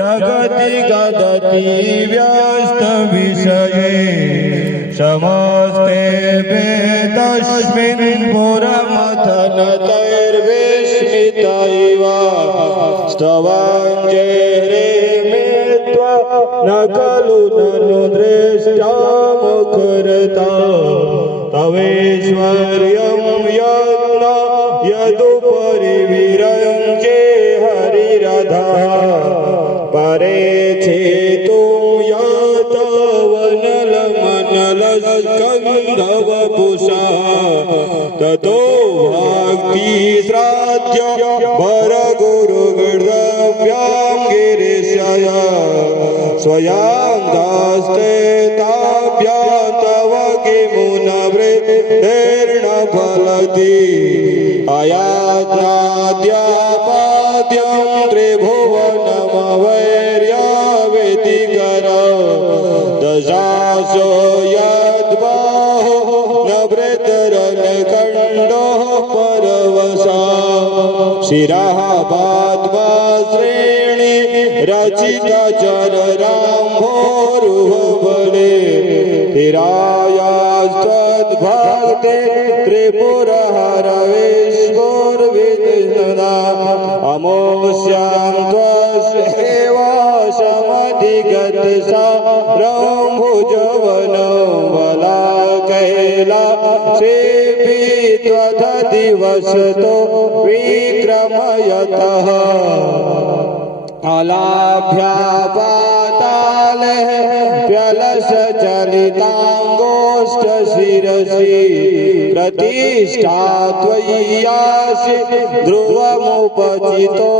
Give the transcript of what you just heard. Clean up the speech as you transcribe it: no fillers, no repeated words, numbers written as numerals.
जगति गदति व्यस्त विषये समस्ते वेदस्मिन् पुरमथनतैर्विस्मित इव स्तवञ्जरे मे त्वा न खलु ननु दृष्टा मुखरता तवेश्वर्यं यज्ञ यदुपरि विरञ्चे हरिरधा परे चेतुं यातवनलमनलस्कन्धवपुषा ततो भक्ति श्राद्य वरगुरुगर्दव्यां गिरिशय स्वयान्दास्ते ताभ्यां तव किमुनवृत्तिर्न फलति अयाज्ञाद्यापाद्यं त्रिभुवनमवैर्यावेतिकर दशासो यद्बाहो न वृतरनखण्डो परवशा शिरः पाद्माश्रेणी रचिता चरराम्भोरुहबले तिरायास्त्वद्भक्ते त्रिपुरहरविष्णुर्विष्णुना अमोस्यां त्वस्यैवा समधिगतसारम्भुजवनो बलाकैलासेऽपि त्वदधिवसतो विक्रमयतः अलाभ्यापातालः प्यलसचलिताङ्गोष्ठशिरसि प्रतिष्ठा त्वय्यासि ध्रुवमुपचितो